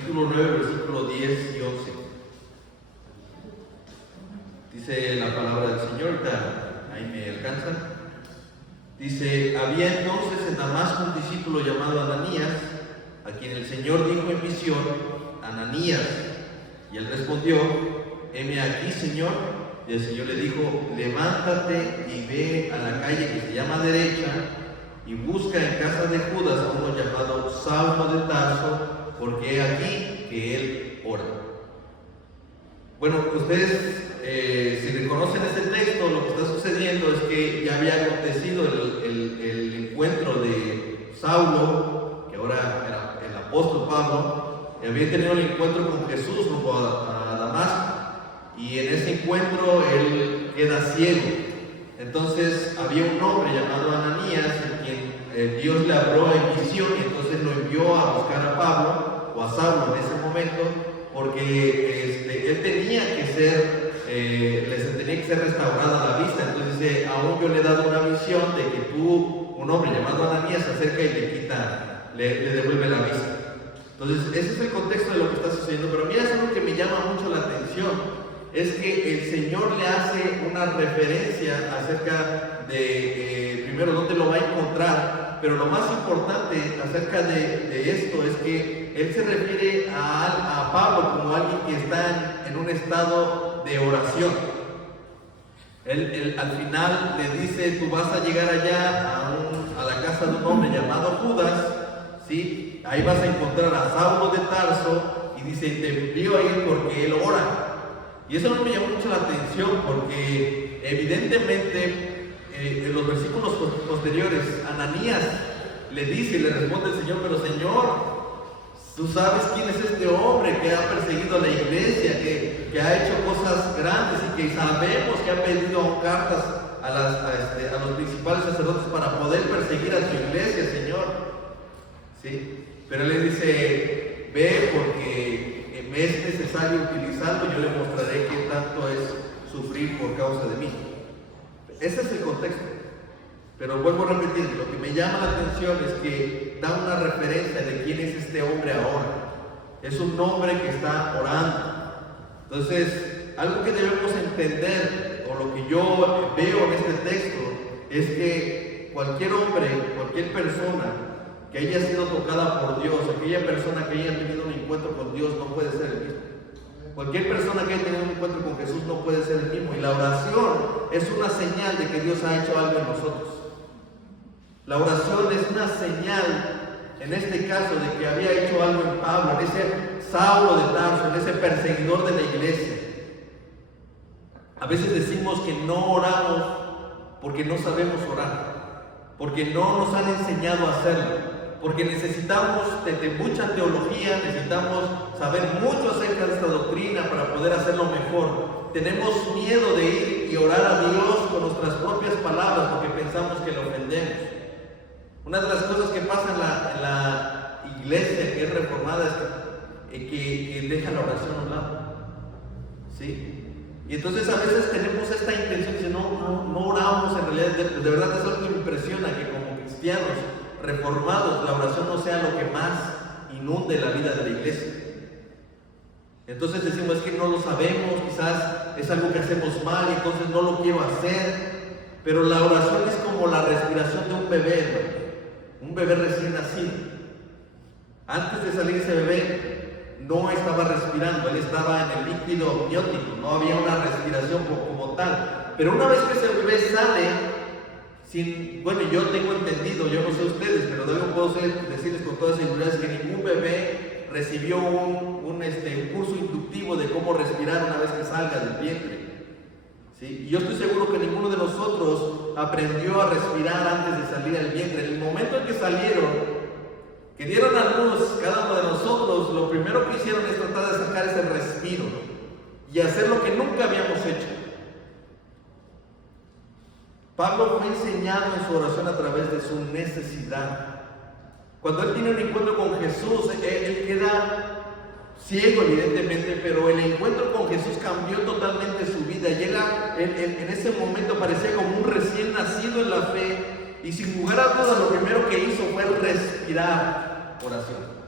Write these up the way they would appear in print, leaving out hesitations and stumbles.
capítulo 9, versículo 10 y 11. Dice la palabra del Señor, ahorita ahí me alcanza. Dice: había entonces en Damasco un discípulo llamado Ananías, a quien el Señor dijo en visión: Ananías. Y él respondió: heme aquí, Señor. Y el Señor le dijo: levántate y ve a la calle que se llama Derecha y busca en casa de Judas a uno llamado Saulo de Tarso, porque he aquí que él ora. Bueno, ustedes si reconocen ese texto, lo que está sucediendo es que ya había acontecido el encuentro de Saulo, que ahora era el apóstol Pablo, y había tenido el encuentro con Jesús rumbo a Damasco, y en ese encuentro él queda ciego. Entonces había un hombre llamado Ananías, en quien Dios le habló en visión, y entonces lo envió a buscar a Pablo o a Saulo en ese momento, porque él tenía que ser restaurada la vista. Entonces dice: aún yo le he dado una visión de que un hombre llamado Ananías se acerca y le devuelve la vista. Entonces ese es el contexto de lo que está sucediendo. Pero mira, es algo que me llama mucho la atención, es que el Señor le hace una referencia acerca de primero dónde lo va a encontrar, pero lo más importante acerca de esto es que él se refiere a Pablo como alguien que está en un estado de oración. Él al final le dice: tú vas a llegar allá a la casa de un hombre llamado Judas, ¿sí? Ahí vas a encontrar a Saulo de Tarso, y dice: te envío a ir porque él ora. Y eso me llamó mucho la atención, porque evidentemente en los versículos posteriores Ananías le dice y le responde el Señor: pero Señor, tú sabes quién es este hombre que ha perseguido a la iglesia, que ha hecho cosas grandes, y que sabemos que ha pedido cartas a los principales sacerdotes para poder perseguir a tu iglesia, Señor. ¿Sí? Pero él le dice: ve, porque me es necesario utilizarlo, yo le mostraré qué tanto es sufrir por causa de mí. Ese es el contexto. Pero vuelvo a repetir, lo que me llama la atención es que da una referencia de quién es este hombre ahora. Es un hombre que está orando. Entonces, algo que debemos entender, o lo que yo veo en este texto, es que cualquier hombre, cualquier persona que haya sido tocada por Dios, aquella persona que haya tenido un encuentro con Dios, no puede ser el mismo. Cualquier persona que haya tenido un encuentro con Jesús no puede ser el mismo. Y la oración es una señal de que Dios ha hecho algo en nosotros. La oración es una señal, en este caso, de que había hecho algo en Pablo, en ese Saulo de Tarso, en ese perseguidor de la iglesia. A veces decimos que no oramos porque no sabemos orar, porque no nos han enseñado a hacerlo, porque necesitamos de mucha teología, necesitamos saber mucho acerca de esta doctrina para poder hacerlo mejor. Tenemos miedo de ir y orar a Dios con nuestras propias palabras porque pensamos que lo ofendemos. Una de las cosas que pasa en la iglesia que es reformada es que deja la oración a un lado, ¿sí? Y entonces a veces tenemos esta intención de no oramos. En realidad, de verdad es algo que me impresiona, que como cristianos reformados la oración no sea lo que más inunde la vida de la iglesia. Entonces decimos: es que no lo sabemos, quizás es algo que hacemos mal y entonces no lo quiero hacer. Pero la oración es como la respiración de un bebé, ¿no? Un bebé recién nacido. Antes de salir ese bebé no estaba respirando, él estaba en el líquido amniótico, no había una respiración como tal. Pero una vez que ese bebé sale, yo tengo entendido, yo no sé ustedes, pero de algo puedo decirles con toda seguridad, es que ningún bebé recibió un curso inductivo de cómo respirar una vez que salga del vientre. ¿Sí? Y yo estoy seguro que ninguno de nosotros aprendió a respirar antes de salir al vientre. En el momento en que salieron, que dieron a luz, cada uno de nosotros, lo primero que hicieron es tratar de sacar ese respiro y hacer lo que nunca habíamos hecho. Pablo fue enseñado en su oración a través de su necesidad. Cuando él tiene un encuentro con Jesús, él queda ciego evidentemente, pero el encuentro con Jesús cambió totalmente su vida. Y él en ese momento parecía como un recién nacido en la fe, y sin lugar a dudas lo primero que hizo fue respirar oración.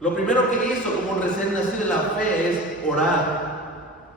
Lo primero que hizo como recién nacido de la fe es orar.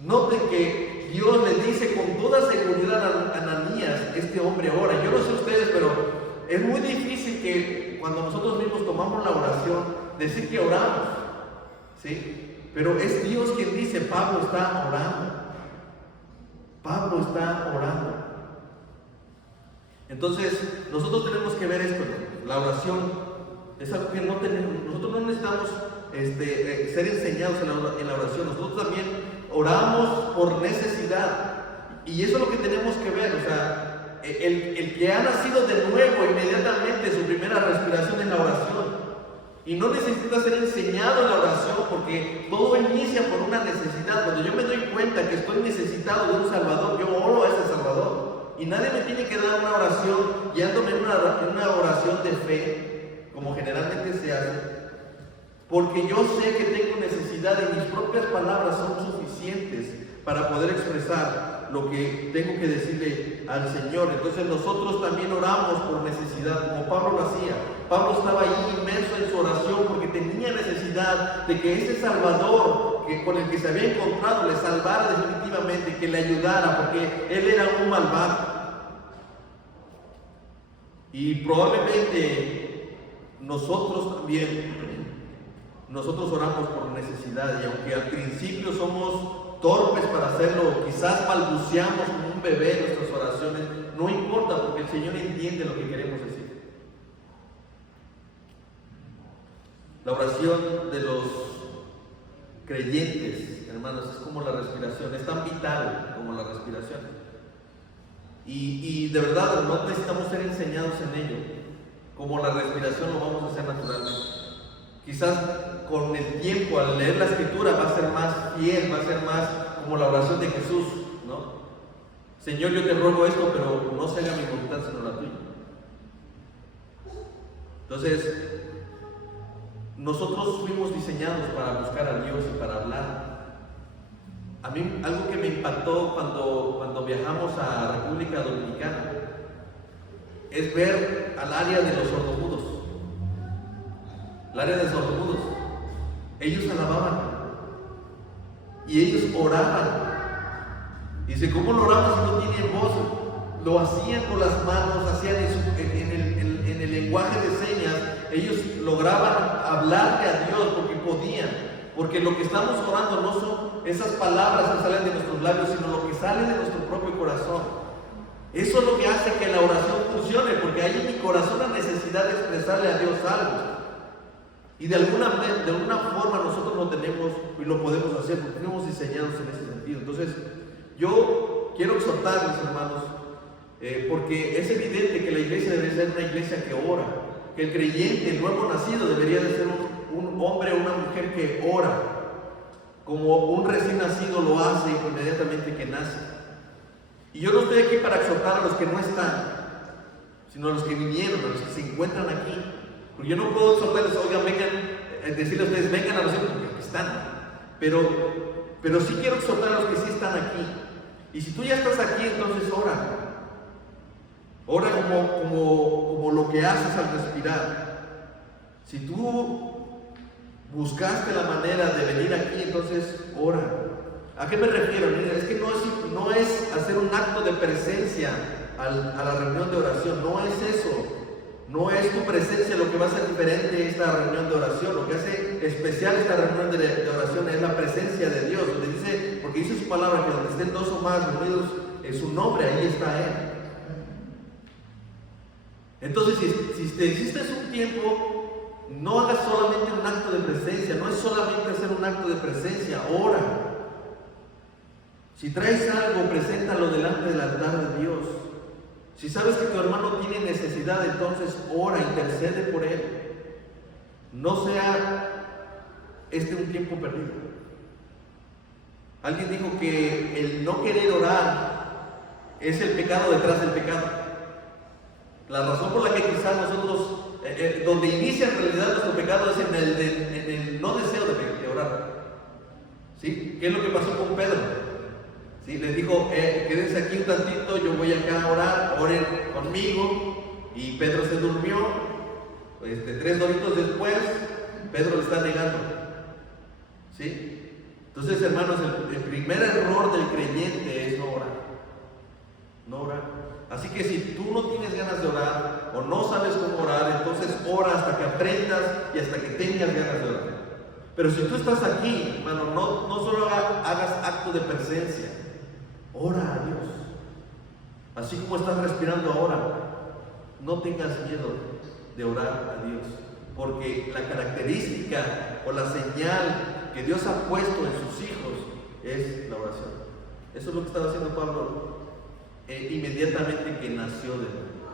Noten que Dios le dice con toda seguridad a Ananías, este hombre ora. Yo no sé ustedes, pero es muy difícil que cuando nosotros mismos tomamos la oración, decir que oramos, ¿sí? Pero es Dios quien dice, Pablo está orando. Pablo está orando. Entonces, nosotros tenemos que ver esto, ¿no? La oración es algo que no tenemos. Nosotros no necesitamos ser enseñados en la oración. Nosotros también oramos por necesidad. Y eso es lo que tenemos que ver. O sea, el que ha nacido de nuevo, inmediatamente su primera respiración es la oración. Y no necesita ser enseñado en la oración, porque todo inicia por una necesidad. Cuando yo me doy cuenta que estoy necesitado de un Salvador, yo oro a ese Salvador. Y nadie me tiene que dar una oración guiándome en una oración de fe, como generalmente se hace, porque yo sé que tengo necesidad y mis propias palabras son suficientes para poder expresar lo que tengo que decirle al Señor. Entonces nosotros también oramos por necesidad, como Pablo lo hacía. Pablo estaba ahí inmerso en su oración porque tenía necesidad de que ese Salvador con el que se había encontrado le salvara definitivamente, que le ayudara, porque él era un malvado. Y probablemente nosotros también, nosotros oramos por necesidad, y aunque al principio somos torpes para hacerlo, quizás balbuceamos como un bebé en nuestras oraciones, no importa, porque el Señor entiende lo que queremos decir. La oración de los creyentes, hermanos, es como la respiración, es tan vital como la respiración. Y de verdad no necesitamos ser enseñados en ello. Como la respiración lo vamos a hacer naturalmente. Quizás con el tiempo, al leer la Escritura, va a ser más fiel, va a ser más como la oración de Jesús, ¿no? Señor, yo te ruego esto, pero no se haga mi voluntad sino la tuya. Entonces, nosotros fuimos diseñados para buscar a Dios y para hablar. A mí algo que me impactó cuando viajamos a República Dominicana es ver al área de los sordomudos. El área de sordomudos. Ellos alababan y ellos oraban. Dice, ¿cómo lo oraban si no tienen voz? Lo hacían con las manos, hacían en el lenguaje de señas. Ellos lograban hablarle a Dios porque podían. Porque lo que estamos orando no son esas palabras que salen de nuestros labios, sino lo que sale de nuestro propio corazón. Eso es lo que hace que la oración funcione, porque hay en mi corazón la necesidad de expresarle a Dios algo. Y de alguna forma nosotros lo tenemos y lo podemos hacer, porque fuimos diseñados en ese sentido. Entonces, yo quiero exhortarles, hermanos, porque es evidente que la iglesia debe ser una iglesia que ora, que el creyente, el nuevo nacido, debería de ser un hombre o una mujer que ora, como un recién nacido lo hace inmediatamente que nace. Y yo no estoy aquí para exhortar a los que no están, sino a los que vinieron, a los que se encuentran aquí. Porque yo no puedo exhortarles, oigan, vengan, decirles a ustedes, vengan a los que están. Pero sí quiero exhortar a los que sí están aquí. Y si tú ya estás aquí, entonces ora. Ora como lo que haces al respirar. Si tú buscaste la manera de venir aquí, entonces ora. ¿A qué me refiero? Mira, es que no es hacer un acto de presencia a la reunión de oración, no es eso. No es tu presencia lo que va a hacer diferente esta reunión de oración. Lo que hace especial esta reunión de oración es la presencia de Dios, donde dice, porque dice su palabra que donde estén dos o más reunidos en su nombre, ahí está Él. Entonces, si te hiciste un tiempo, no hagas solamente un acto de presencia, no es solamente hacer un acto de presencia, ora. Si traes algo, preséntalo delante del altar de Dios. Si sabes que tu hermano tiene necesidad, entonces ora, intercede por él. No sea un tiempo perdido. Alguien dijo que el no querer orar es el pecado detrás del pecado. La razón por la que quizás nosotros, donde inicia en realidad nuestro pecado es en el no deseo de orar. ¿Sí? ¿Qué es lo que pasó con Pedro? ¿Sí? Les dijo, quédense aquí un tantito, yo voy acá a orar, oren conmigo. Y Pedro se durmió. 3 horitos después, Pedro le está negando. ¿Sí? Entonces, hermanos, el primer error del creyente es no orar. No orar. Así que si tú no tienes ganas de orar o no sabes cómo orar, entonces ora hasta que aprendas y hasta que tengas ganas de orar. Pero si tú estás aquí, hermano, no solo hagas acto de presencia, ora a Dios. Así como estás respirando ahora, no tengas miedo de orar a Dios, porque la característica o la señal que Dios ha puesto en sus hijos es la oración. Eso es lo que estaba haciendo Pablo inmediatamente que nació de nuevo.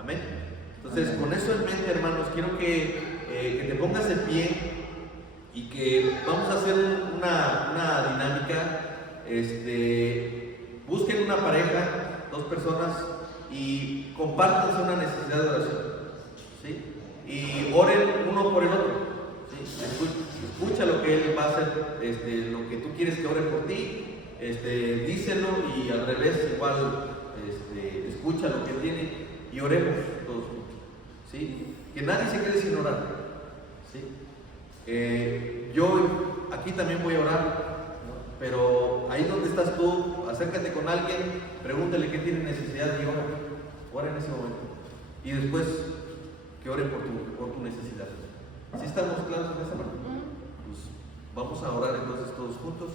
Amén. Entonces, con eso en mente, hermanos, quiero que te pongas de pie y que vamos a hacer una dinámica. Busquen una pareja, 2 personas, y compártanse una necesidad de oración, ¿sí? Y oren uno por el otro, ¿sí? Escucha lo que él va a hacer, lo que tú quieres que ore por ti, díselo, y al revés igual, escucha lo que tiene y oremos todos juntos, ¿sí? Que nadie se quede sin orar, ¿sí? Yo aquí también voy a orar, ¿no? Pero ahí donde estás tú, acércate con alguien, pregúntale qué tiene necesidad y ora en ese momento. Y después que ore por tu necesidad. ¿Sí estamos claros en esa parte? Pues vamos a orar entonces todos juntos.